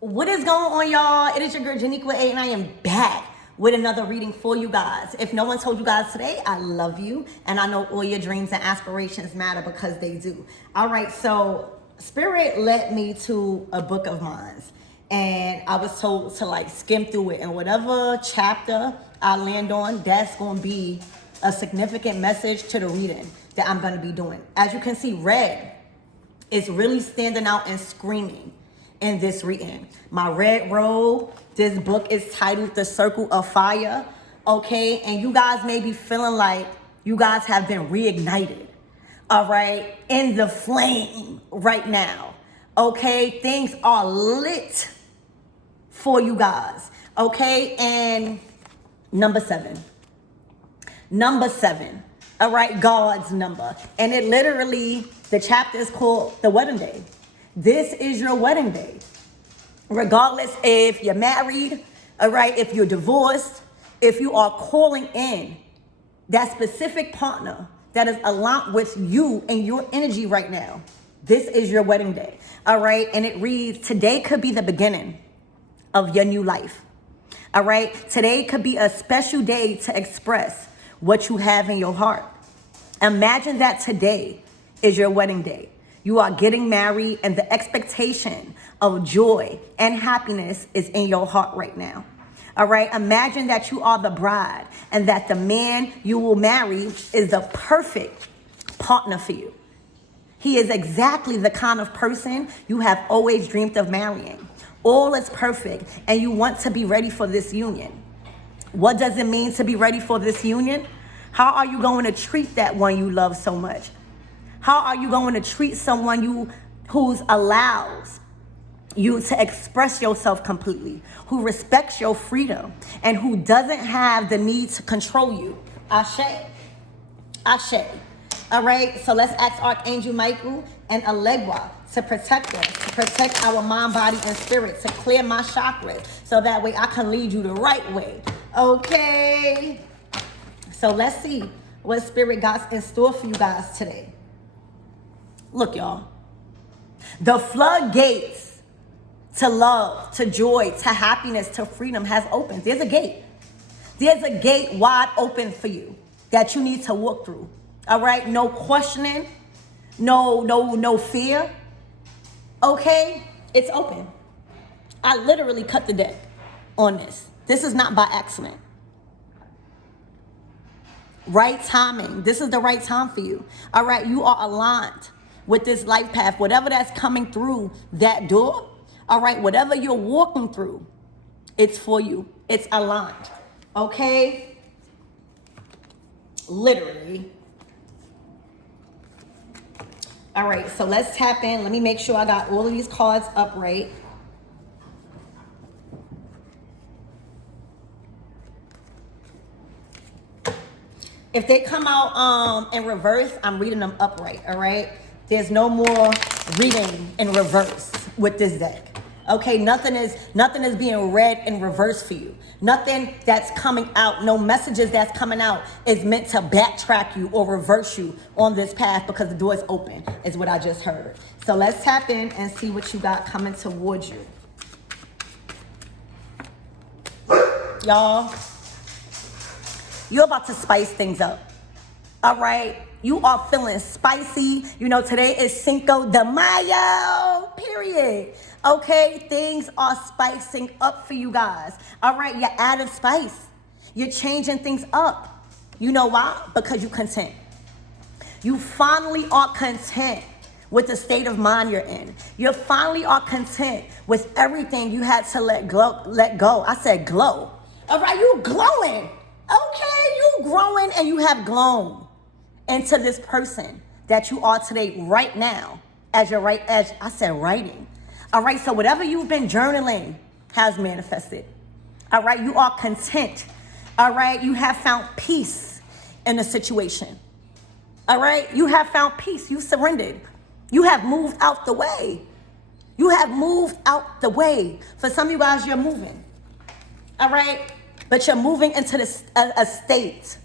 What is going on, y'all? It is your girl Janiqua A, and I am back with another reading for you guys. If no one told you guys today, I love you, and I know all your dreams and aspirations matter because they do. All right, so Spirit led me to a book of mine, and I was told to like skim through it, and whatever chapter I land on, that's going to be a significant message to the reading that I'm going to be doing. As you can see, red is really standing out and screaming in this reading. My red robe, this book is titled The Circle of Fire, okay? And you guys may be feeling like you guys have been reignited, all right, in the flame right now, okay? Things are lit for you guys, okay? And number seven, all right, God's number. And it literally, the chapter is called The Wedding Day. This is your wedding day. Regardless if you're married, all right, if you're divorced, if you are calling in that specific partner that is aligned with you and your energy right now, this is your wedding day, all right? And it reads, today could be the beginning of your new life, all right? Today could be a special day to express what you have in your heart. Imagine that today is your wedding day. You are getting married, and the expectation of joy and happiness is in your heart right now. All right. Imagine that you are the bride and that the man you will marry is the perfect partner for you. He is exactly the kind of person you have always dreamed of marrying. All is perfect, and you want to be ready for this union. What does it mean to be ready for this union? How are you going to treat that one you love so much? How are you going to treat someone who allows you to express yourself completely, who respects your freedom, and who doesn't have the need to control you? Ashe. Ashe. All right, so let's ask Archangel Michael and Allegra to protect us, to protect our mind, body, and spirit, to clear my chakras, so that way I can lead you the right way. Okay? So let's see what Spirit got in store for you guys today. Look, y'all, the floodgates to love, to joy, to happiness, to freedom has opened. There's a gate. There's a gate wide open for you that you need to walk through. All right? No questioning, no fear. Okay? It's open. I literally cut the deck on this. This is not by accident. Right timing. This is the right time for you. All right? You are aligned with this life path, whatever that's coming through that door, all right, whatever you're walking through, it's for you. It's aligned, okay? Literally. All right, so let's tap in. Let me make sure I got all of these cards upright. If they come out in reverse, I'm reading them upright, all right? There's no more reading in reverse with this deck. Okay, nothing is being read in reverse for you. Nothing that's coming out, no messages that's coming out is meant to backtrack you or reverse you on this path because the door is open, is what I just heard. So let's tap in and see what you got coming towards you. Y'all, you're about to spice things up. All right? You are feeling spicy. You know, today is Cinco de Mayo, period. Okay, things are spicing up for you guys. All right, you're adding spice. You're changing things up. You know why? Because you're content. You finally are content with the state of mind you're in. You finally are content with everything you had to let go. I said glow. All right, you're glowing. Okay, you're growing and you have grown into this person that you are today, right now, as I said, writing. All right, so whatever you've been journaling has manifested. All right, you are content. All right, you have found peace in the situation. All right, you have found peace. You surrendered. You have moved out the way. You have moved out the way. For some of you guys, you're moving. All right, but you're moving into a state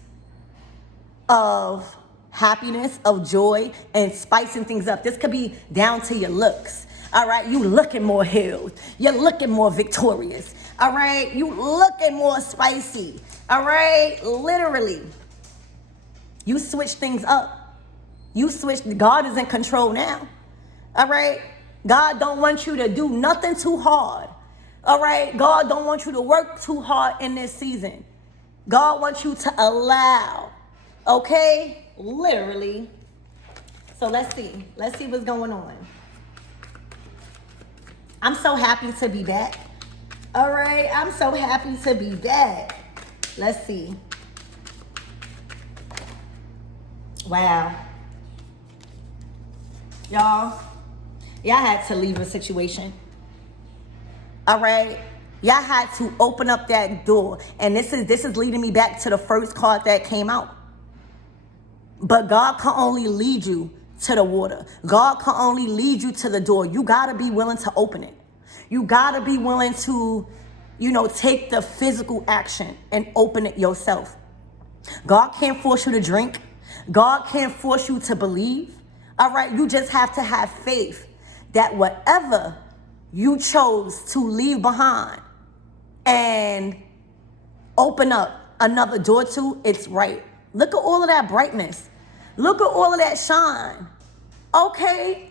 of happiness, of joy, and spicing things up. This could be down to your looks. All right, you looking more healed. You're looking more victorious. All right, you looking more spicy. All right, literally. You switch things up. You switch. God is in control now. All right, God don't want you to do nothing too hard. All right, God don't want you to work too hard in this season. God wants you to allow. Okay, literally. So let's see. Let's see what's going on. I'm so happy to be back. All right, I'm so happy to be back. Let's see. Wow. Y'all had to leave a situation. All right. Y'all had to open up that door. And this is leading me back to the first card that came out. But God can only lead you to the water. God can only lead you to the door. You got to be willing to open it. You got to be willing to, take the physical action and open it yourself. God can't force you to drink. God can't force you to believe. All right. You just have to have faith that whatever you chose to leave behind and open up another door to, it's right. Look at all of that brightness. Look at all of that shine. Okay?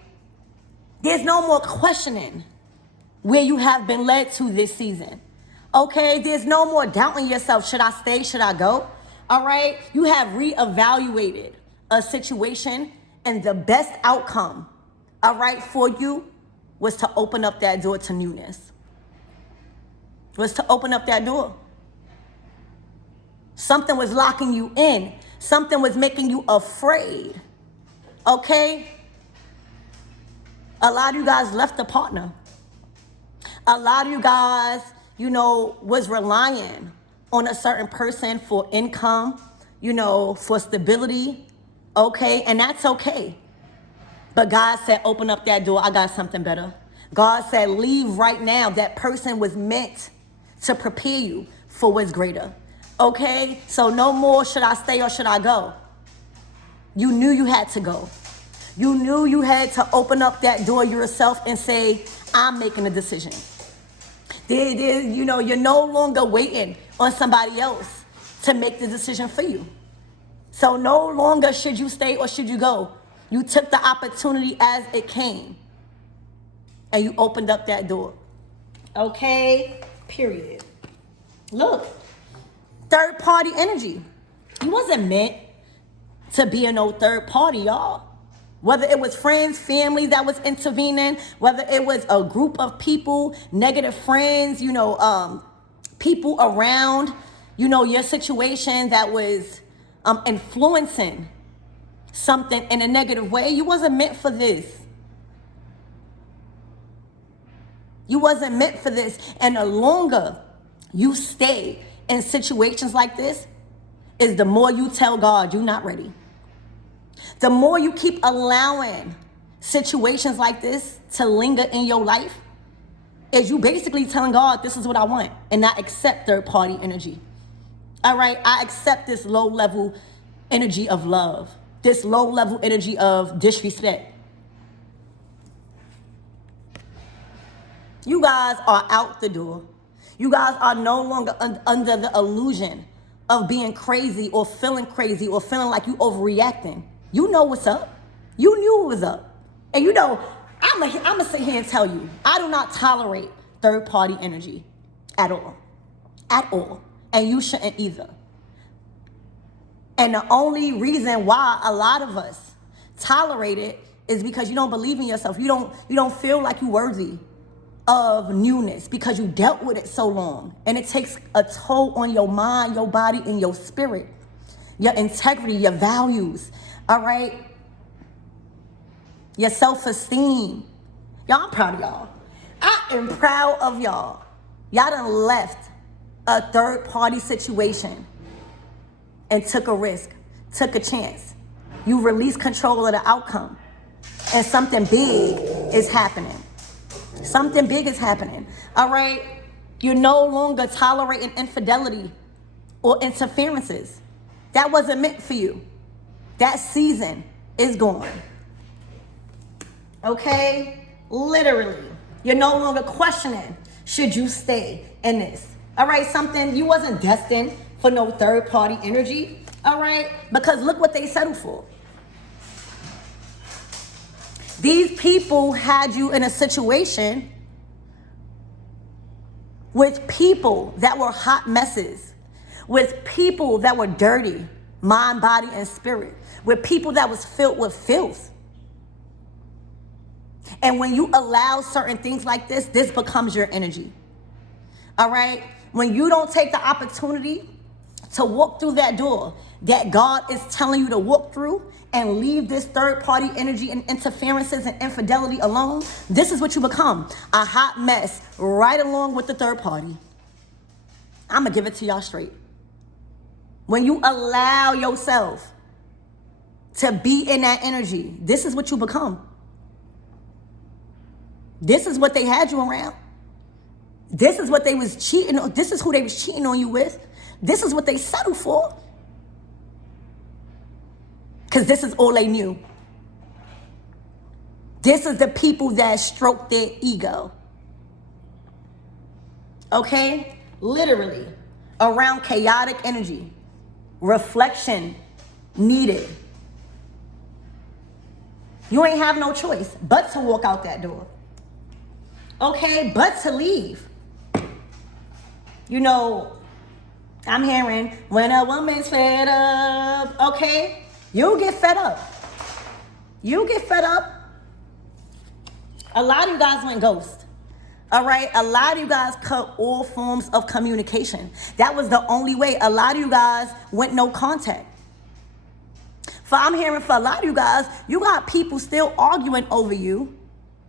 There's no more questioning where you have been led to this season. Okay? There's no more doubting yourself. Should I stay? Should I go? All right? You have reevaluated a situation, and the best outcome, all right, for you was to open up that door to newness. Was to open up that door. Something was locking you in. Something was making you afraid. Okay? A lot of you guys left a partner. A lot of you guys, was relying on a certain person for income, for stability. Okay? And that's okay. But God said, open up that door. I got something better. God said, leave right now. That person was meant to prepare you for what's greater. Okay? So no more should I stay or should I go. You knew you had to go. You knew you had to open up that door yourself and say, I'm making a decision. You're no longer waiting on somebody else to make the decision for you. So no longer should you stay or should you go. You took the opportunity as it came. And you opened up that door. Okay? Period. Look. Third party energy. You wasn't meant to be in no third party, y'all. Whether it was friends, family that was intervening, whether it was a group of people, negative friends, people around, your situation that was influencing something in a negative way. You wasn't meant for this. You wasn't meant for this. And the longer you stay in situations like this, is the more you tell God you're not ready. The more you keep allowing situations like this to linger in your life, is you basically telling God, this is what I want, and not accept third party energy. All right, I accept this low level energy of love, this low level energy of disrespect. You guys are out the door. You guys are no longer under the illusion of being crazy or feeling like you overreacting. You know what's up. You knew it was up. And I'm going to sit here and tell you, I do not tolerate third party energy at all. At all. And you shouldn't either. And the only reason why a lot of us tolerate it is because you don't believe in yourself. You don't feel like you're worthy of newness because you dealt with it so long. And it takes a toll on your mind, your body, and your spirit, your integrity, your values, all right? Your self-esteem. Y'all, I'm proud of y'all. I am proud of y'all. Y'all done left a third-party situation and took a risk, took a chance. You released control of the outcome. And something big is happening. Something big is happening, all right? You're no longer tolerating infidelity or interferences. That wasn't meant for you. That season is gone. Okay? Literally. You're no longer questioning, should you stay in this? All right, something, you wasn't destined for no third party energy. All right, because look what they settled for. These people had you in a situation with people that were hot messes, with people that were dirty, mind, body, and spirit, with people that was filled with filth. And when you allow certain things like this becomes your energy. All right? When you don't take the opportunity to walk through that door that God is telling you to walk through and leave this third party energy and interferences and infidelity alone, this is what you become, a hot mess right along with the third party. I'm gonna give it to y'all straight. When you allow yourself to be in that energy, this is what you become. This is what they had you around. This is what they was cheating on. This is who they was cheating on you with. This is what they settled for. Because this is all they knew. This is the people that stroked their ego. Okay? Literally. Around chaotic energy. Reflection needed. You ain't have no choice but to walk out that door. Okay? But to leave. You know, I'm hearing when a woman's fed up. Okay? You'll get fed up. You get fed up. A lot of you guys went ghost. All right? A lot of you guys cut all forms of communication. That was the only way. A lot of you guys went no contact. I'm hearing for a lot of you guys, you got people still arguing over you,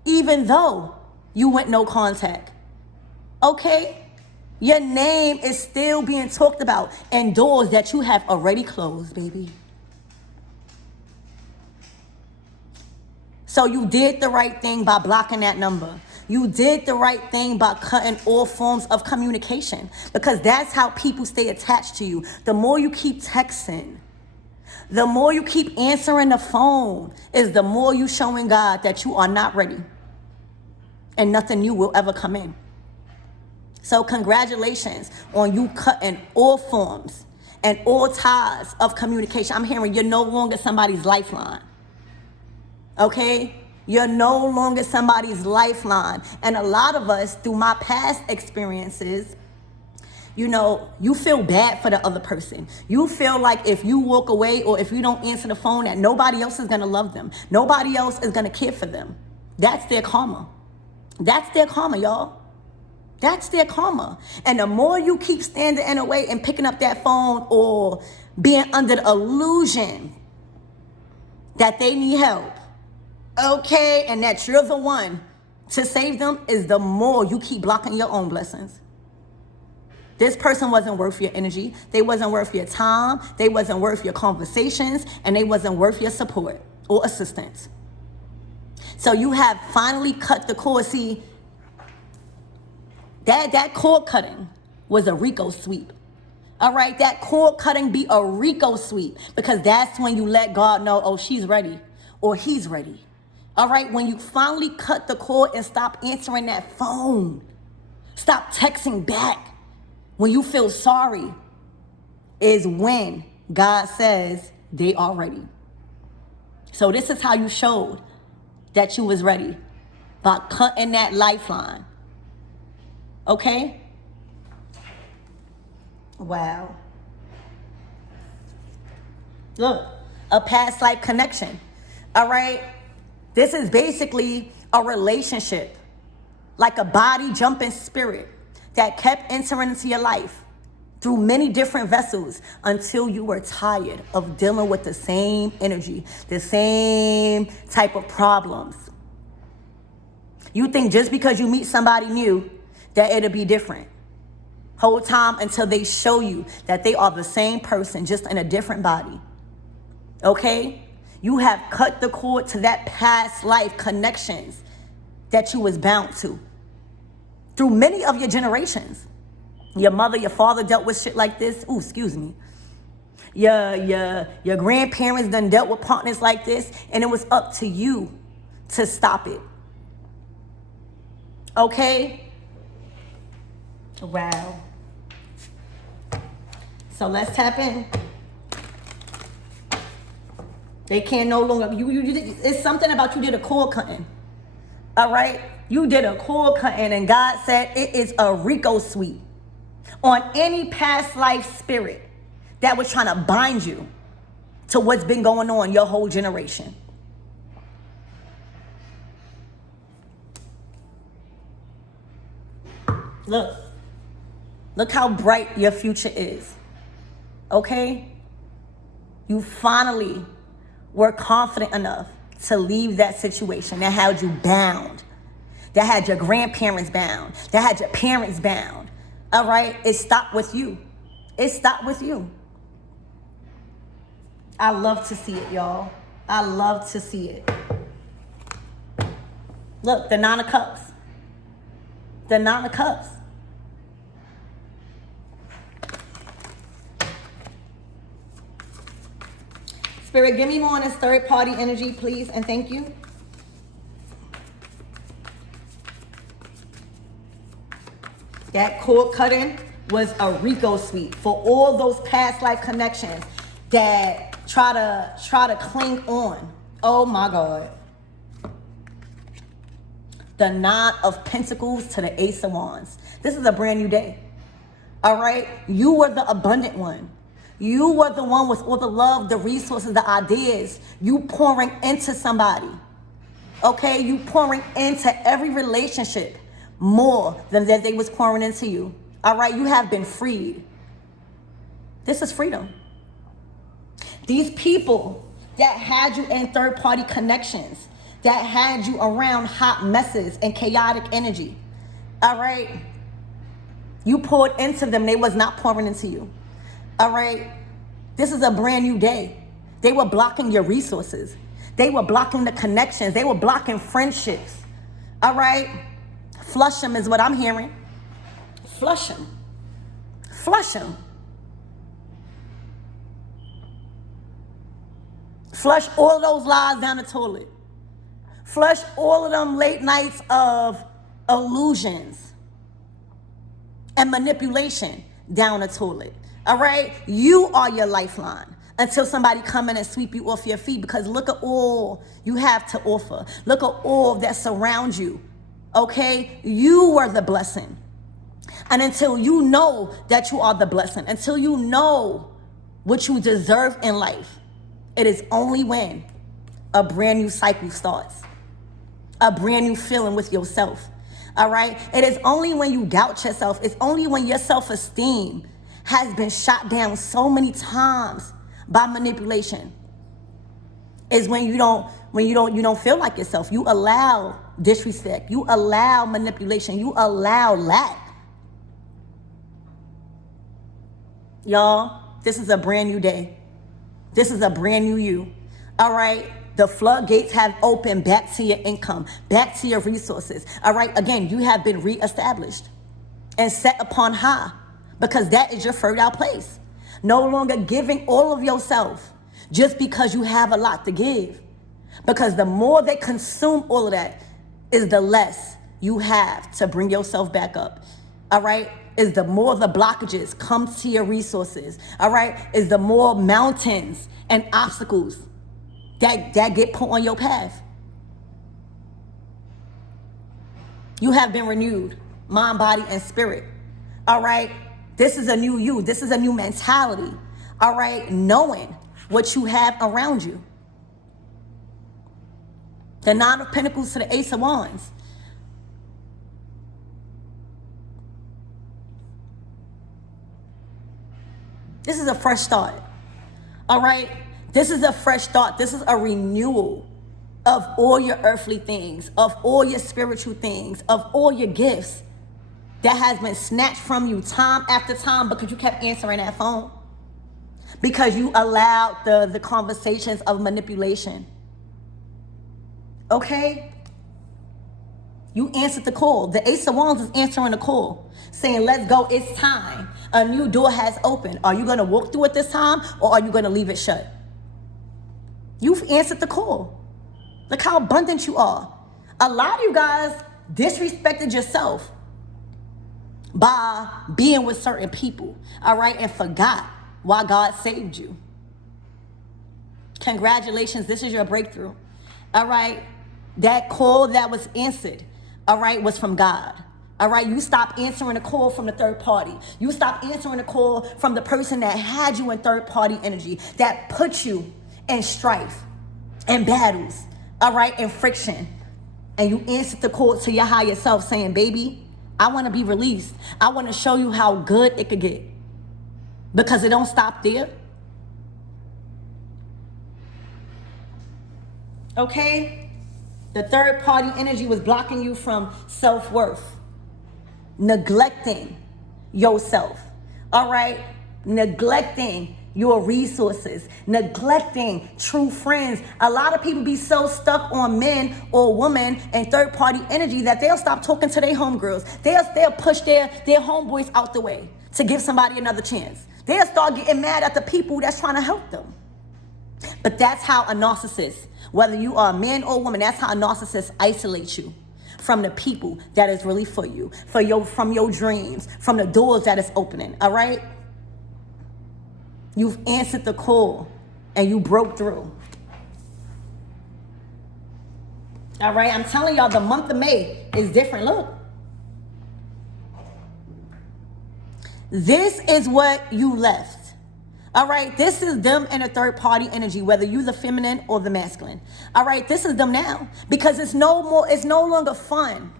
even though you went no contact. Okay? Your name is still being talked about and doors that you have already closed, baby. So you did the right thing by blocking that number. You did the right thing by cutting all forms of communication, because that's how people stay attached to you. The more you keep texting, the more you keep answering the phone, is the more you showing God that you are not ready and nothing new will ever come in. So congratulations on you cutting all forms and all ties of communication. I'm hearing you're no longer somebody's lifeline. Okay? You're no longer somebody's lifeline. And a lot of us, through my past experiences, you know, you feel bad for the other person. You feel like if you walk away or if you don't answer the phone, that nobody else is going to love them. Nobody else is going to care for them. That's their karma. That's their karma, y'all. That's their karma. And the more you keep standing in the way and picking up that phone or being under the illusion that they need help, okay, and that you're the one to save them, is the more you keep blocking your own blessings. This person wasn't worth your energy. They wasn't worth your time. They wasn't worth your conversations. And they wasn't worth your support or assistance. So you have finally cut the cord. See, that cord cutting was a Rico sweep. All right, that cord cutting be a Rico sweep, because that's when you let God know, oh, she's ready or he's ready. All right, when you finally cut the cord and stop answering that phone, stop texting back, when you feel sorry, is when God says they are ready. So this is how you showed that you was ready, by cutting that lifeline. Okay? Wow. Look, a past life connection. All right? This is basically a relationship, like a body jumping spirit that kept entering into your life through many different vessels until you were tired of dealing with the same energy, the same type of problems. You think just because you meet somebody new that it'll be different. Whole time until they show you that they are the same person, just in a different body. Okay? You have cut the cord to that past life connections that you was bound to through many of your generations. Your mother, your father dealt with shit like this. Ooh, excuse me. Your grandparents done dealt with partners like this, and it was up to you to stop it. Okay? Wow. So let's tap in. They can no longer, it's something about you did a cord cutting. All right? You did a cord cutting and God said it is a Rico sweep on any past life spirit that was trying to bind you to what's been going on your whole generation. Look how bright your future is. Okay? You finally were confident enough to leave that situation that had you bound, that had your grandparents bound, that had your parents bound. All right? It stopped with you. It stopped with you. I love to see it, y'all. I love to see it. Look, the Nine of Cups. The Nine of Cups. Spirit, give me more on this third party energy, please, and thank you. That cord cutting was a Rico sweep for all those past life connections that try to cling on. Oh my God. The Nine of Pentacles to the Ace of Wands. This is a brand new day. All right? You were the abundant one. You were the one with all the love, the resources, the ideas. You pouring into somebody. Okay? You pouring into every relationship more than that they was pouring into you. All right? You have been freed. This is freedom. These people that had you in third-party connections, that had you around hot messes and chaotic energy. All right? You poured into them. They was not pouring into you. All right? This is a brand new day. They were blocking your resources. They were blocking the connections. They were blocking friendships. All right? Flush them is what I'm hearing. Flush them. Flush them. Flush all those lies down the toilet. Flush all of them late nights of illusions and manipulation down the toilet. All right? You are your lifeline until somebody come in and sweep you off your feet, because look at all you have to offer. Look at all that surrounds you. Okay? You were the blessing. And until you know that you are the blessing, until you know what you deserve in life, it is only when a brand new cycle starts. A brand new feeling with yourself. All right? It is only when you doubt yourself. It's only when your self-esteem has been shot down so many times by manipulation. Is when you don't feel like yourself. You allow disrespect. You allow manipulation. You allow lack. Y'all, this is a brand new day. This is a brand new you. All right? The floodgates have opened back to your income, back to your resources. All right? Again, you have been reestablished and set upon high, because that is your fertile place. No longer giving all of yourself just because you have a lot to give. Because the more they consume all of that is the less you have to bring yourself back up. All right? Is the more the blockages come to your resources. All right? Is the more mountains and obstacles that get put on your path. You have been renewed, mind, body, and spirit. All right? This is a new you. This is a new mentality. All right? Knowing what you have around you. The Nine of Pentacles to the Ace of Wands. This is a fresh start. All right? This is a fresh start. This is a renewal of all your earthly things, of all your spiritual things, of all your gifts that has been snatched from you time after time because you kept answering that phone. Because you allowed the conversations of manipulation. Okay? You answered the call. The Ace of Wands is answering the call, saying, let's go, it's time. A new door has opened. Are you going to walk through it this time, or are you going to leave it shut? You've answered the call. Look how abundant you are. A lot of you guys disrespected yourself by being with certain people, all right, and forgot why God saved you. Congratulations, this is your breakthrough, all right? That call that was answered, all right, was from God. All right, you stop answering a call from the third party. You stop answering a call from the person that had you in third party energy, that put you in strife and battles, all right, and friction. And you answered the call to your higher self saying, baby, I want to be released. I want to show you how good it could get. Because it don't stop there. Okay? The third party energy was blocking you from self-worth. Neglecting yourself, all right? Neglecting your resources, neglecting true friends. A lot of people be so stuck on men or women and third-party energy that they'll stop talking to their homegirls. They'll push their homeboys out the way to give somebody another chance. They'll start getting mad at the people that's trying to help them. But that's how a narcissist, whether you are a man or a woman, that's how a narcissist isolates you from the people that is really for you, from your dreams, from the doors that is opening, all right? You've answered the call and you broke through. All right, I'm telling y'all, the month of May is different. Look. This is what you left. All right, this is them and a third party energy, whether you're the feminine or the masculine. All right, this is them now because it's no longer fun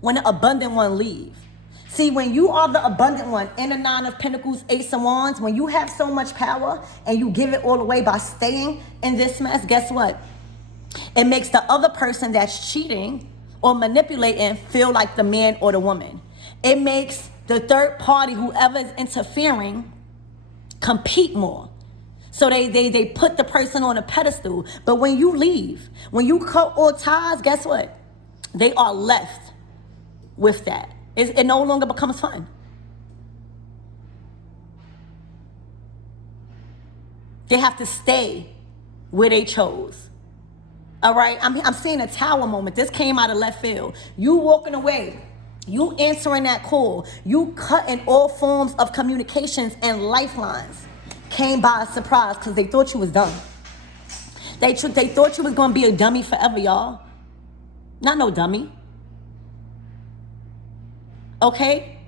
when the abundant one leaves. See, when you are the abundant one in the Nine of Pentacles, Ace of Wands, when you have so much power and you give it all away by staying in this mess, guess what? It makes the other person that's cheating or manipulating feel like the man or the woman. It makes the third party, whoever is interfering, compete more. So they put the person on a pedestal. But when you leave, when you cut all ties, guess what? They are left with that. It no longer becomes fun. They have to stay where they chose. All right, I'm seeing a tower moment. This came out of left field. You walking away. You answering that call. You cutting all forms of communications and lifelines. Came by a surprise because they thought you was dumb. They thought you was going to be a dummy forever, y'all. Not no dummy. Okay?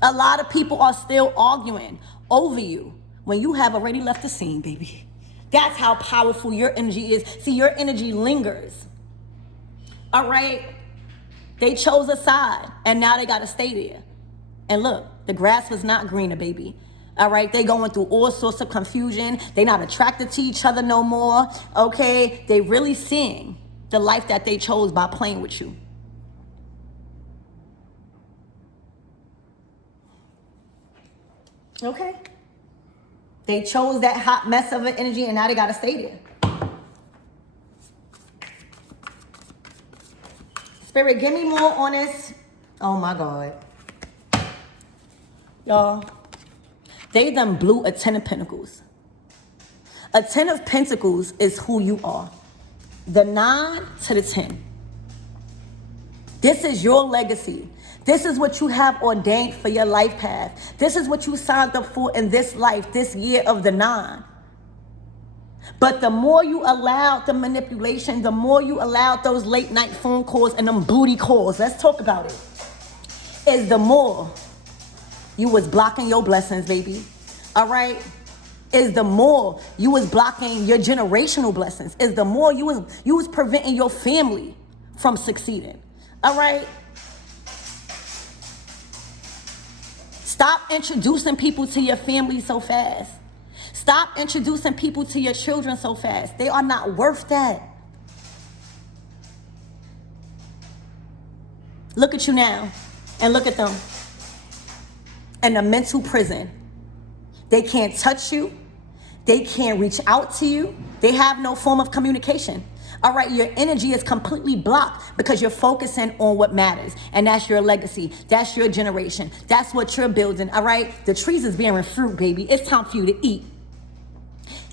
A lot of people are still arguing over you when you have already left the scene, baby. That's how powerful your energy is. See, your energy lingers. All right? They chose a side, and now they got to stay there. And look, the grass was not greener, baby. All right? They going through all sorts of confusion. They not attracted to each other no more. Okay? They really seeing the life that they chose by playing with you. Okay? They chose that hot mess of an energy, and now they got to stay there. Spirit, give me more on this. Oh, my God. Y'all, they done blew a 10 of Pentacles. A 10 of Pentacles is who you are. The 9 to the 10. This is your legacy. This is what you have ordained for your life path. This is what you signed up for in this life, this year of the 9. But the more you allowed the manipulation, the more you allowed those late night phone calls and them booty calls, let's talk about it, is the more you was blocking your blessings, baby. All right? Is the more you was blocking your generational blessings. Is the more you was preventing your family from succeeding. All right? Stop introducing people to your family so fast. Stop introducing people to your children so fast. They are not worth that. Look at you now and look at them. In a mental prison. They can't touch you. They can't reach out to you. They have no form of communication. All right, your energy is completely blocked because you're focusing on what matters. And that's your legacy. That's your generation. That's what you're building, all right? The trees is bearing fruit, baby. It's time for you to eat.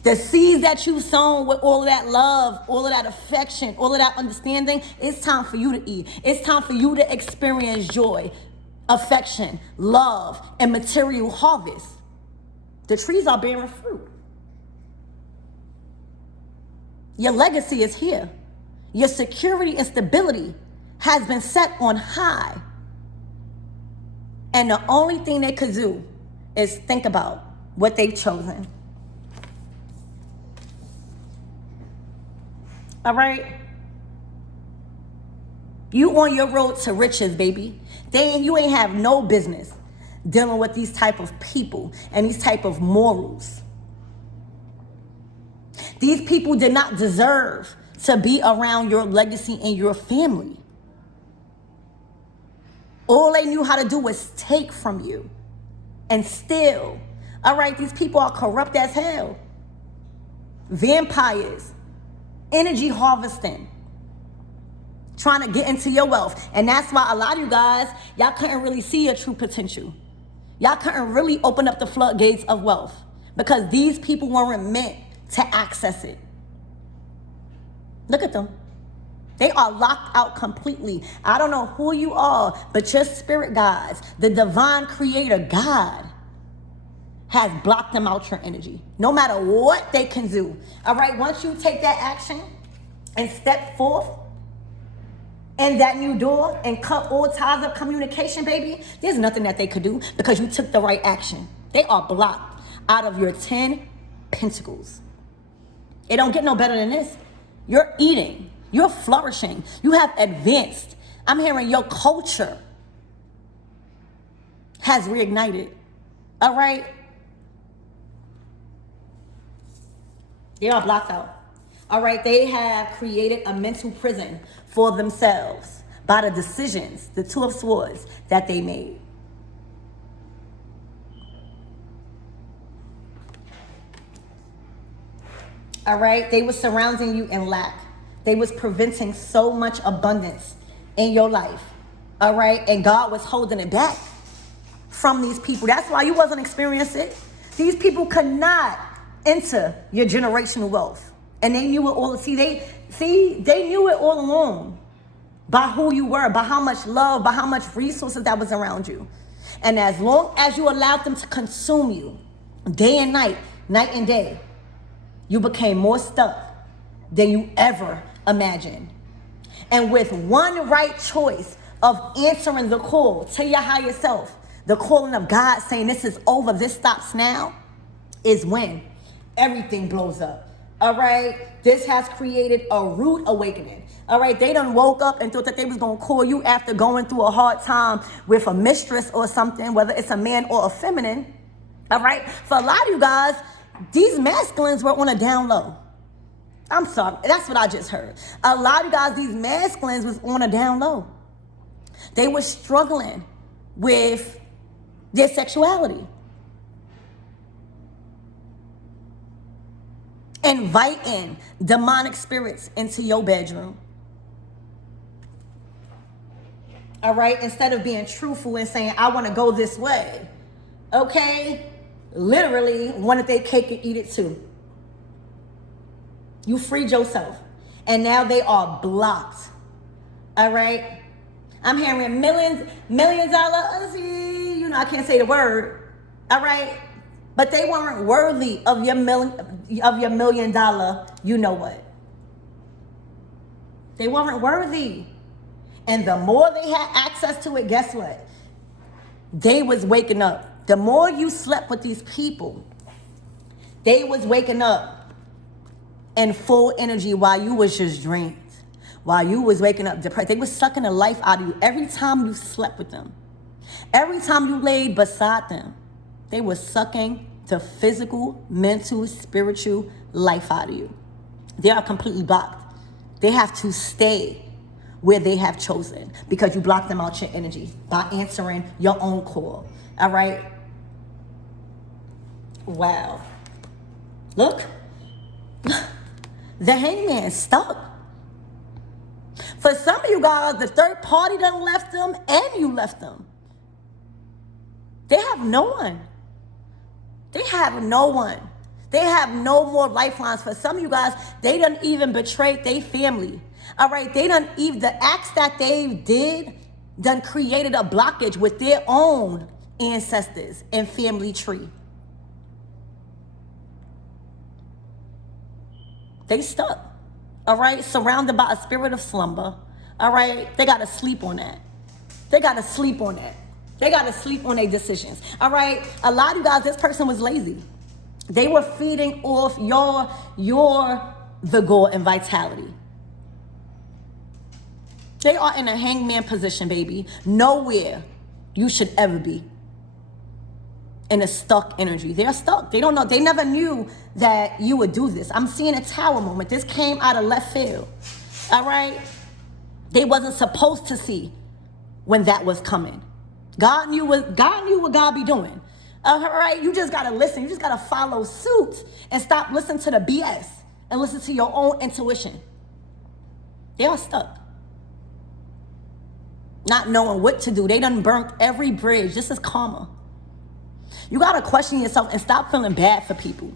The seeds that you've sown with all of that love, all of that affection, all of that understanding, it's time for you to eat. It's time for you to experience joy, affection, love, and material harvest. The trees are bearing fruit. Your legacy is here. Your security and stability has been set on high. And the only thing they could do is think about what they've chosen. All right? You on your road to riches, baby. You ain't have no business dealing with these type of people and these type of morals. These people did not deserve to be around your legacy and your family. All they knew how to do was take from you and steal. All right, these people are corrupt as hell. Vampires, energy harvesting, trying to get into your wealth. And that's why a lot of you guys, y'all couldn't really see your true potential. Y'all couldn't really open up the floodgates of wealth because these people weren't meant to access it. Look at them. They are locked out completely. I don't know who you are, but your spirit guides, the divine creator God, has blocked them out your energy. No matter what they can do. All right, once you take that action and step forth in that new door and cut all ties of communication, baby, there's nothing that they could do because you took the right action. They are blocked out of your 10 pentacles. It don't get no better than this. You're eating. You're flourishing. You have advanced. I'm hearing your culture has reignited. All right? They are blocked out. All right? They have created a mental prison for themselves by the decisions, the Two of Swords, that they made. All right? They were surrounding you in lack. They was preventing so much abundance in your life. All right? And God was holding it back from these people. That's why you wasn't experiencing it. These people could not enter your generational wealth. And they knew it all. They knew it all along by who you were, by how much love, by how much resources that was around you. And as long as you allowed them to consume you day and night, night and day, you became more stuck than you ever imagined. And with one right choice of answering the call to your higher self, the calling of God saying this is over, this stops now, is when everything blows up. All right? This has created a rude awakening. All right? They done woke up and thought that they was going to call you after going through a hard time with a mistress or something, whether it's a man or a feminine. All right? For a lot of you guys, these masculines were on a down low. I'm sorry. That's what I just heard. A lot of you guys, these masculines was on a down low. They were struggling with their sexuality. Inviting demonic spirits into your bedroom. All right? Instead of being truthful and saying, I want to go this way. Okay? Literally wanted their cake and eat it too. You freed yourself. And now they are blocked. All right? I'm hearing millions dollar, I can't say the word. All right? But they weren't worthy of your $1 million, you know what? They weren't worthy. And the more they had access to it, guess what? They was waking up. The more you slept with these people, they was waking up in full energy while you was just drained. While you was waking up depressed. They was sucking the life out of you every time you slept with them. Every time you laid beside them, they were sucking the physical, mental, spiritual life out of you. They are completely blocked. They have to stay where they have chosen because you blocked them out your energy by answering your own call. All right? Wow. Look. The hangman is stuck. For some of you guys, the third party done left them and you left them. They have no one. They have no one They have no more lifelines. For some of you guys, they done even betrayed their family. All right, they done even, the acts that they did done created a blockage with their own ancestors and family tree. They stuck. All right, surrounded by a spirit of slumber. All right, they got to sleep on that. They got to sleep on that. They got to sleep on their decisions. All right, a lot of you guys, this person was lazy. They were feeding off your vigor and vitality. They are in a hangman position, baby. Nowhere you should ever be in a stuck energy. They're stuck. They don't know. They never knew that you would do this. I'm seeing a tower moment. This came out of left field. All right? They wasn't supposed to see when that was coming. God knew what God be doing. All right? You just got to listen. You just got to follow suit and stop listening to the BS and listen to your own intuition. They are stuck. Not knowing what to do. They done burnt every bridge. This is karma. You got to question yourself and stop feeling bad for people.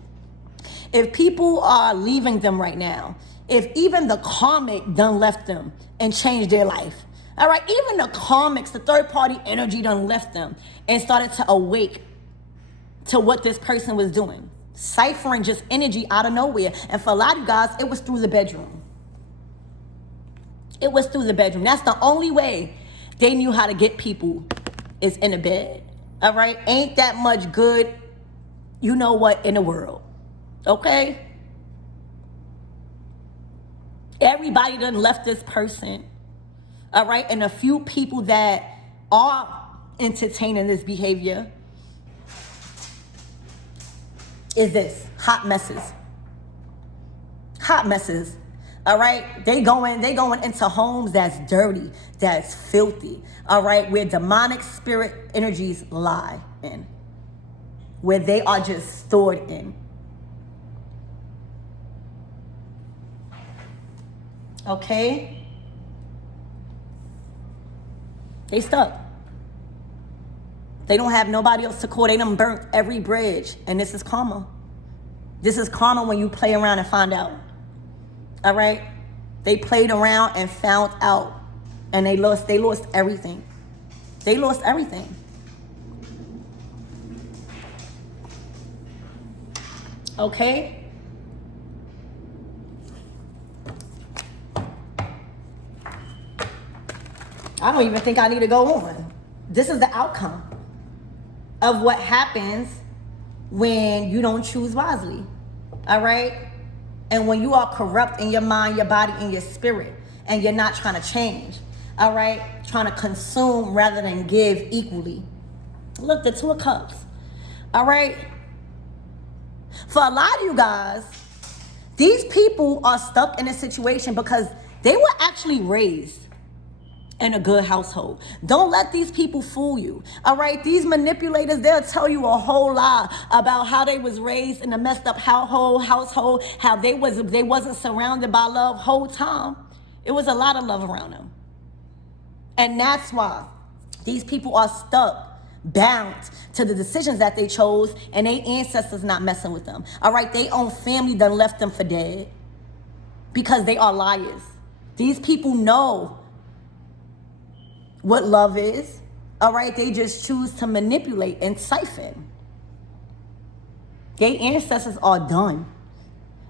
If people are leaving them right now, if even the karmic done left them and changed their life, all right, even the karmics, the third party energy done left them and started to awake to what this person was doing, ciphering just energy out of nowhere. And for a lot of you guys, it was through the bedroom. It was through the bedroom. That's the only way they knew how to get people, is in the bed. All right? Ain't that much good, you know what, in the world. Okay? Everybody done left this person. All right? And a few people that are entertaining this behavior is this. Hot messes. Hot messes. All right, they going into homes that's dirty, that's filthy. All right, where demonic spirit energies lie in, where they are just stored in. Okay, they stuck. They don't have nobody else to call. They done burnt every bridge, and this is karma. This is karma when you play around and find out. All right, they played around and found out, and they lost everything. They lost everything. Okay. I don't even think I need to go on. This is the outcome of what happens when you don't choose wisely. All right. And when you are corrupt in your mind, your body, and your spirit, and you're not trying to change, all right? Trying to consume rather than give equally. Look, the Two of Cups, all right? For a lot of you guys, these people are stuck in a situation because they were actually raised in a good household. Don't let these people fool you. All right, these manipulators, they'll tell you a whole lot about how they was raised in a messed up household, how they wasn't surrounded by love whole time. It was a lot of love around them. And that's why these people are stuck, bound to the decisions that they chose, and their ancestors not messing with them. All right, their own family done left them for dead because they are liars. These people know what love is, all right? They just choose to manipulate and siphon. Their ancestors are done,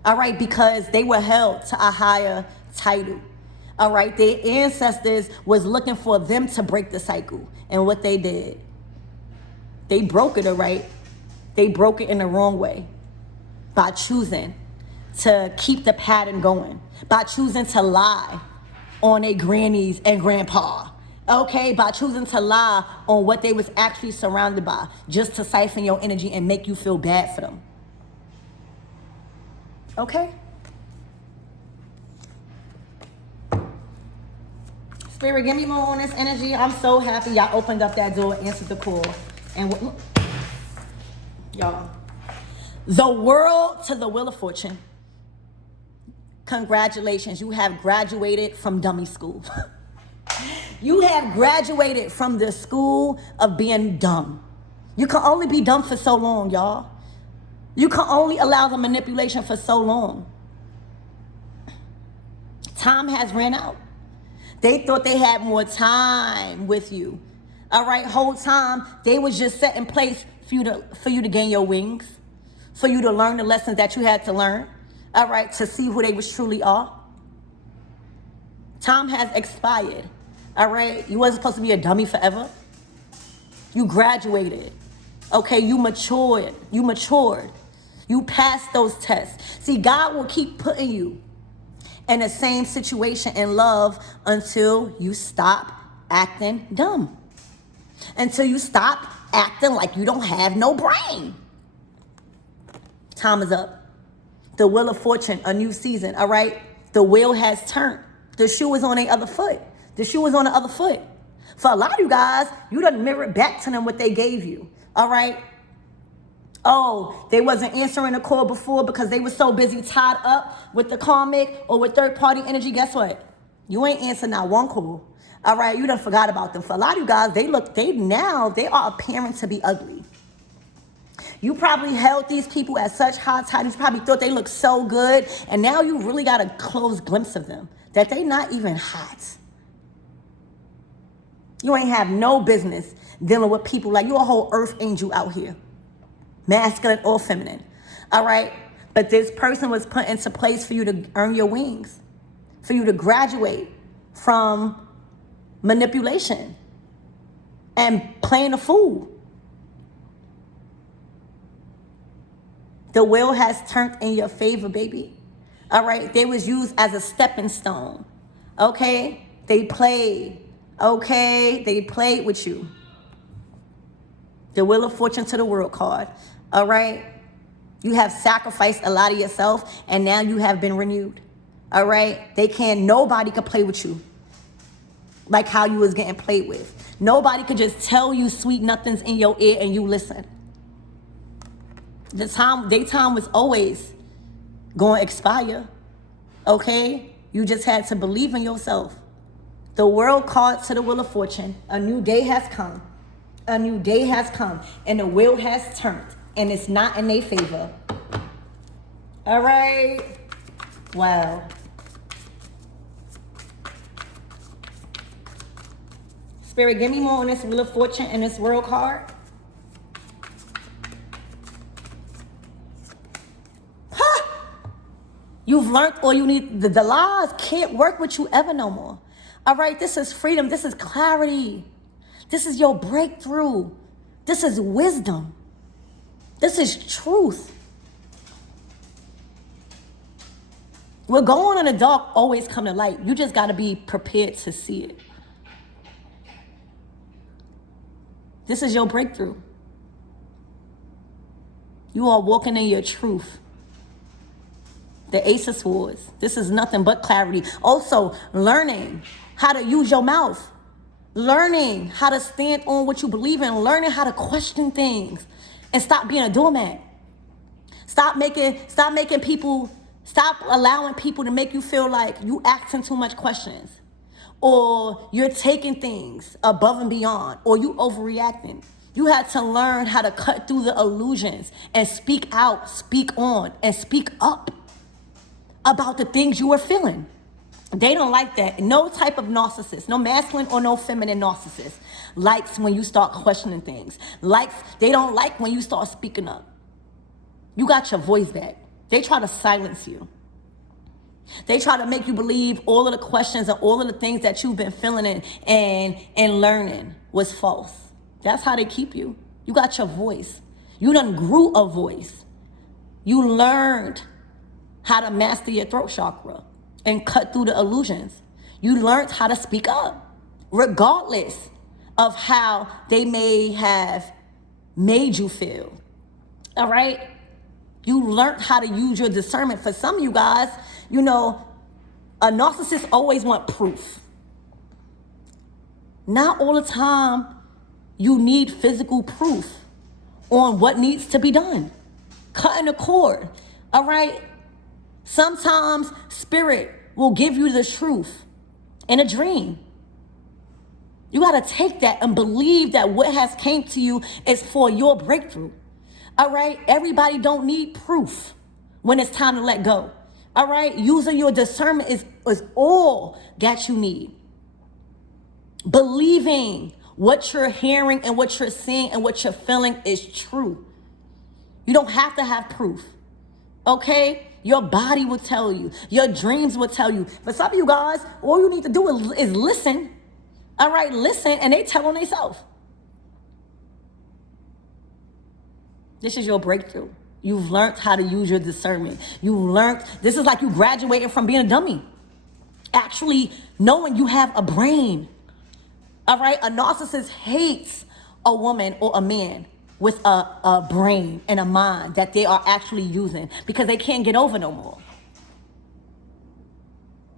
all right, because they were held to a higher title, all right? Their ancestors was looking for them to break the cycle, and what they did, they broke it, all right? They broke it in the wrong way by choosing to keep the pattern going, by choosing to lie on their grannies and grandpa. Okay, by choosing to lie on what they was actually surrounded by, just to siphon your energy and make you feel bad for them. Okay? Spirit, give me more on this energy. I'm so happy y'all opened up that door, answered the call. And y'all, the world to the Wheel of Fortune. Congratulations, you have graduated from dummy school. You have graduated from the school of being dumb. You can only be dumb for so long, y'all. You can only allow the manipulation for so long. Time has ran out. They thought they had more time with you. All right, whole time they was just set in place for you to gain your wings, for you to learn the lessons that you had to learn. All right, to see who they was truly are. Time has expired. All right, you wasn't supposed to be a dummy forever. You graduated. Okay, you matured. You passed those tests. See, God will keep putting you in the same situation in love until you stop acting dumb. Until you stop acting like you don't have no brain. Time is up. The wheel of fortune, a new season, all right? The wheel has turned. The shoe is on the other foot. The shoe is on the other foot. For a lot of you guys, you done mirrored back to them what they gave you, all right? Oh, they wasn't answering the call before because they were so busy tied up with the karmic or with third-party energy. Guess what? You ain't answering not one call. All right, you done forgot about them. For a lot of you guys, they are appearing to be ugly. You probably held these people at such high titles. You probably thought they looked so good. And now you really got a close glimpse of them. That they not even hot. You ain't have no business dealing with people like you a whole earth angel out here. Masculine or feminine. All right? But this person was put into place for you to earn your wings. For you to graduate from manipulation and playing a fool. The wheel has turned in your favor, baby. All right? They was used as a stepping stone. Okay? They played. Okay? They played with you. The Wheel of Fortune to the World card. All right? You have sacrificed a lot of yourself, and now you have been renewed. All right? Nobody could play with you like how you was getting played with. Nobody could just tell you sweet nothings in your ear and you listen. Daytime was always going to expire. Okay? You just had to believe in yourself. The World card to the Wheel of Fortune. A new day has come. A new day has come. And the wheel has turned. And it's not in their favor. All right? Wow. Spirit, give me more on this Wheel of Fortune and this World card. You've learned all you need. The lies can't work with you ever no more. All right, this is freedom. This is clarity. This is your breakthrough. This is wisdom. This is truth. What going on in the dark always come to light. You just got to be prepared to see it. This is your breakthrough. You are walking in your truth. The Ace of Swords. This is nothing but clarity. Also, learning how to use your mouth. Learning how to stand on what you believe in. Learning how to question things. And stop being a doormat. Stop allowing people to make you feel like you asking too much questions. Or you're taking things above and beyond. Or you overreacting. You had to learn how to cut through the illusions and speak out, speak on, and speak up about the things you were feeling. They don't like that. No type of narcissist, no masculine or no feminine narcissist likes when you start questioning things. They don't like when you start speaking up. You got your voice back. They try to silence you. They try to make you believe all of the questions and all of the things that you've been feeling and learning was false. That's how they keep you. You got your voice. You done grew a voice. You learned how to master your throat chakra and cut through the illusions. You learned how to speak up, regardless of how they may have made you feel. All right? You learned how to use your discernment. For some of you guys, a narcissist always want proof. Not all the time you need physical proof on what needs to be done. Cutting a cord, all right? Sometimes spirit will give you the truth in a dream. You got to take that and believe that what has came to you is for your breakthrough. All right? Everybody don't need proof when it's time to let go. All right? Using your discernment is all that you need. Believing what you're hearing and what you're seeing and what you're feeling is true. You don't have to have proof. Okay? Your body will tell you. Your dreams will tell you. For some of you guys, all you need to do is listen. All right? Listen, and they tell on themselves. This is your breakthrough. You've learned how to use your discernment. This is like you graduating from being a dummy. Actually knowing you have a brain. All right? A narcissist hates a woman or a man with a brain and a mind that they are actually using because they can't get over no more.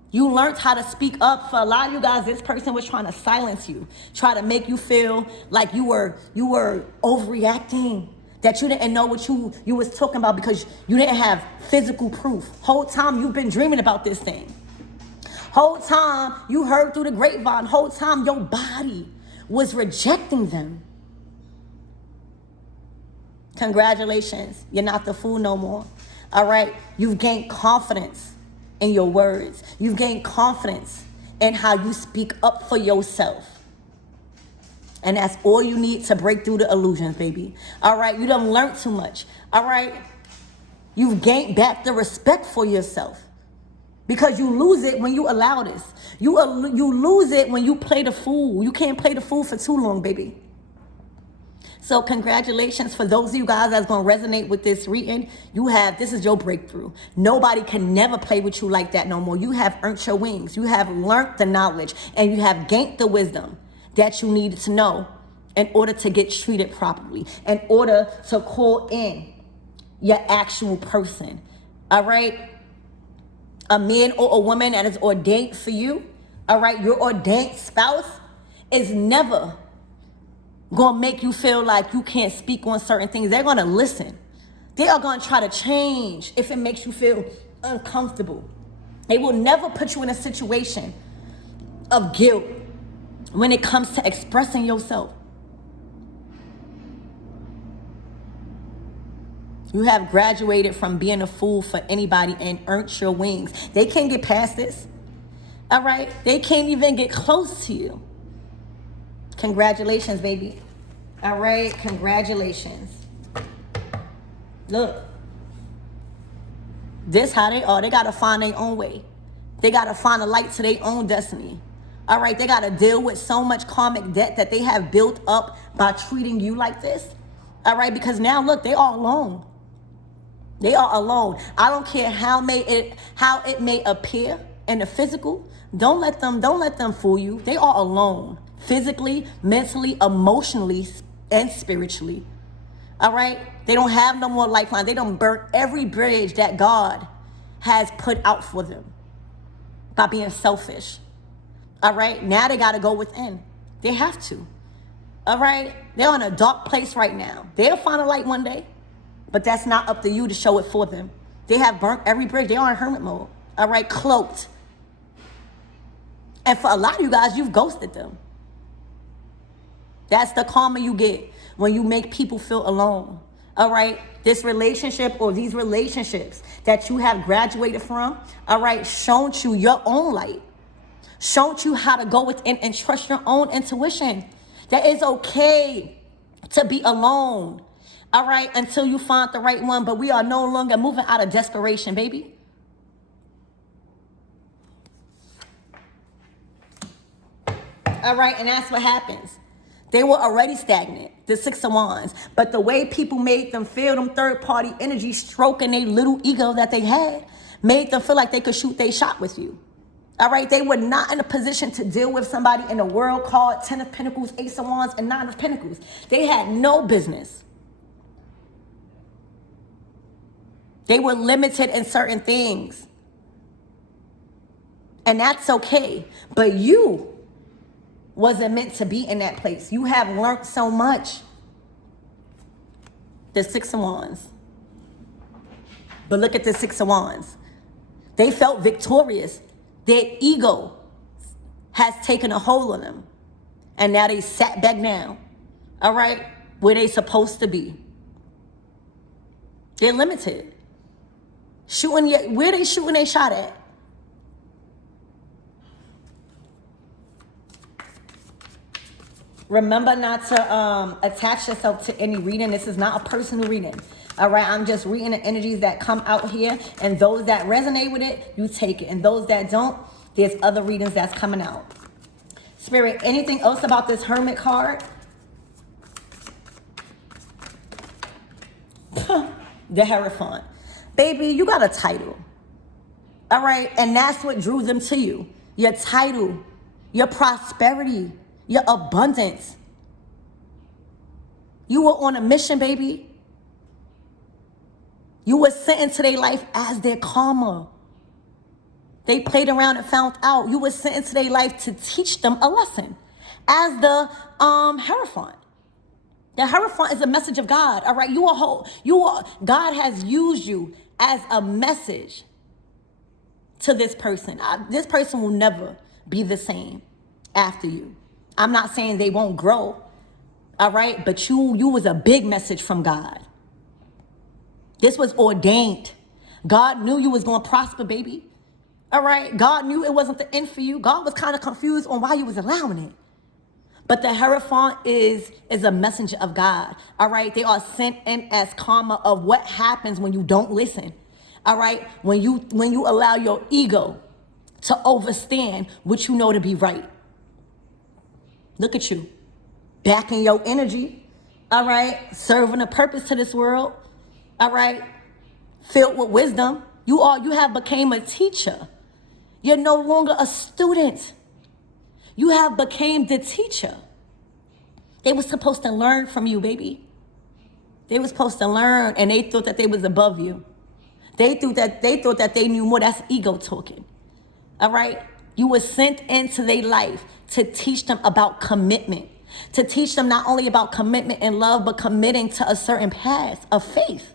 You learned how to speak up. For a lot of you guys, this person was trying to silence you, try to make you feel like you were overreacting, that you didn't know what you was talking about because you didn't have physical proof. Whole time you've been dreaming about this thing. Whole time you heard through the grapevine. Whole time your body was rejecting them. Congratulations. You're not the fool no more. All right. You've gained confidence in your words. You've gained confidence in how you speak up for yourself. And that's all you need to break through the illusions, baby. All right. You done learned too much. All right. You've gained back the respect for yourself. Because you lose it when you allow this. You lose it when you play the fool. You can't play the fool for too long, baby. So congratulations for those of you guys that's going to resonate with this reading. This is your breakthrough. Nobody can never play with you like that no more. You have earned your wings. You have learned the knowledge and you have gained the wisdom that you needed to know in order to get treated properly, in order to call in your actual person. All right? A man or a woman that is ordained for you. All right? Your ordained spouse is never going to make you feel like you can't speak on certain things. They're going to listen. They are going to try to change if it makes you feel uncomfortable. They will never put you in a situation of guilt when it comes to expressing yourself. You have graduated from being a fool for anybody and earned your wings. They can't get past this. All right? They can't even get close to you. Congratulations, baby. All right, congratulations. Look, this how they are. They got to find their own way. They got to find a light to their own destiny. All right, they got to deal with so much karmic debt that they have built up by treating you like this. All right, because now, look, they are alone. They are alone. I don't care how it may appear in the physical. Don't let them fool you. They are alone. Physically, mentally, emotionally, and spiritually. All right? They don't have no more lifeline. They don't burn every bridge that God has put out for them by being selfish. All right? Now they got to go within. They have to. All right? They're in a dark place right now. They'll find a light one day, but that's not up to you to show it for them. They have burnt every bridge. They are in hermit mode. All right? Cloaked. And for a lot of you guys, you've ghosted them. That's the karma you get when you make people feel alone. All right? This relationship or these relationships that you have graduated from, all right, shown you your own light. Shown you how to go within and trust your own intuition. That it's okay to be alone. All right? Until you find the right one. But we are no longer moving out of desperation, baby. All right? And that's what happens. They were already stagnant, the Six of Wands. But the way people made them feel, them third-party energy stroking their little ego that they had, made them feel like they could shoot their shot with you. All right? They were not in a position to deal with somebody in a world called Ten of Pentacles, Ace of Wands, and Nine of Pentacles. They had no business. They were limited in certain things. And that's okay. But you wasn't meant to be in that place. You have learned so much. The Six of Wands. But look at the Six of Wands. They felt victorious. Their ego has taken a hold on them. And now they sat back down. All right? Where they supposed to be. They're limited. Where they shooting they shot at? Remember not to attach yourself to any reading. This is not a personal reading. All right, I'm just reading the energies that come out here, and those that resonate with it, you take it. And those that don't, there's other readings that's coming out. Spirit, anything else about this Hermit card? The Hierophant. Baby, you got a title. All right, and that's what drew them to you. Your title, your prosperity, your abundance. You were on a mission, baby. You were sent into their life as their karma. They played around and found out. You were sent into their life to teach them a lesson. As the Hierophant. The Hierophant is a message of God. All right, God has used you as a message to this person. This person will never be the same after you. I'm not saying they won't grow. All right, but you was a big message from God. This was ordained. God knew you was going to prosper, baby. All right, God knew it wasn't the end for you. God was kind of confused on why you was allowing it. But the Hierophant is a messenger of God. All right, they are sent in as karma of what happens when you don't listen. All right, when you allow your ego to overstand what you know to be right. Look at you, backing your energy. All right, serving a purpose to this world. All right, filled with wisdom. You have became a teacher. You're no longer a student. You have became the teacher. They were supposed to learn from you, baby. They were supposed to learn, and they thought that they was above you. They thought that they knew more. That's ego talking. All right? You were sent into their life to teach them about commitment. To teach them not only about commitment and love, but committing to a certain path of faith.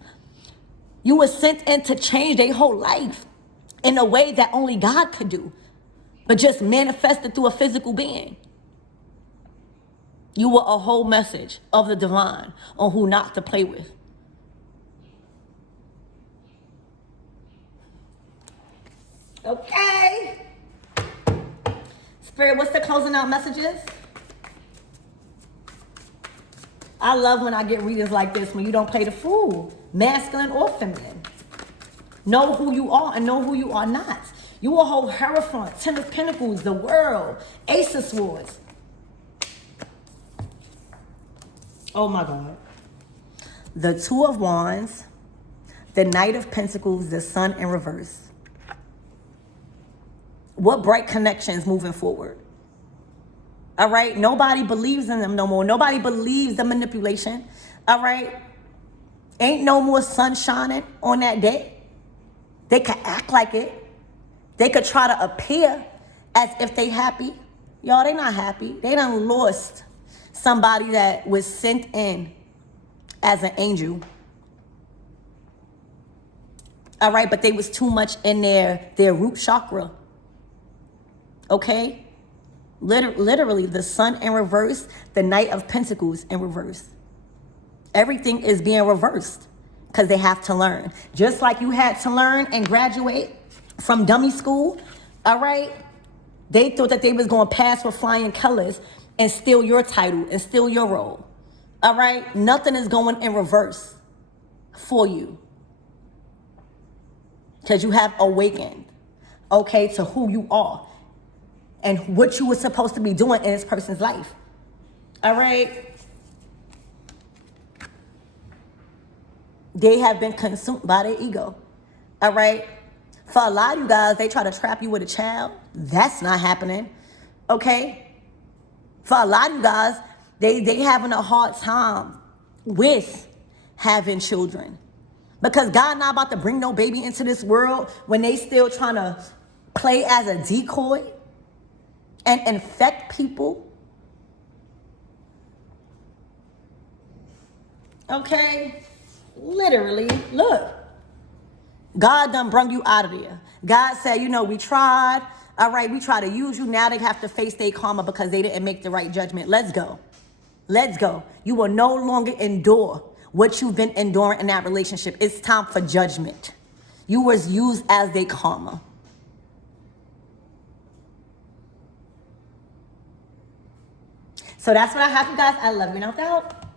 You were sent in to change their whole life in a way that only God could do, but just manifested through a physical being. You were a whole message of the divine on who not to play with. Okay. Spirit, what's the closing out messages? I love when I get readings like this, when you don't play the fool, masculine or feminine. Know who you are and know who you are not. You a whole Hierophant, Ten of Pentacles, the World, Ace of Swords. Oh my God. The Two of Wands, the Knight of Pentacles, the Sun in reverse. What bright connections moving forward? All right, nobody believes in them no more. Nobody believes the manipulation. All right, ain't no more sun shining on that day. They could act like it. They could try to appear as if they happy. Y'all, they not happy. They done lost somebody that was sent in as an angel. All right, but they was too much in their root chakra. Okay? Literally, the Sun in reverse, the Knight of Pentacles in reverse. Everything is being reversed because they have to learn. Just like you had to learn and graduate from dummy school, all right? They thought that they was going to pass with flying colors and steal your title and steal your role, all right? Nothing is going in reverse for you because you have awakened, okay, to who you are and what you were supposed to be doing in this person's life. All right? They have been consumed by their ego. All right? For a lot of you guys, they try to trap you with a child. That's not happening. Okay? For a lot of you guys, they having a hard time with having children. Because God not about to bring no baby into this world when they still trying to play as a decoy and infect people. Okay? Literally, look. God done brung you out of there. God said, we tried. All right, we tried to use you. Now they have to face their karma because they didn't make the right judgment. Let's go. Let's go. You will no longer endure what you've been enduring in that relationship. It's time for judgment. You was used as a karma. So that's what I have, you guys. I love you. Now out.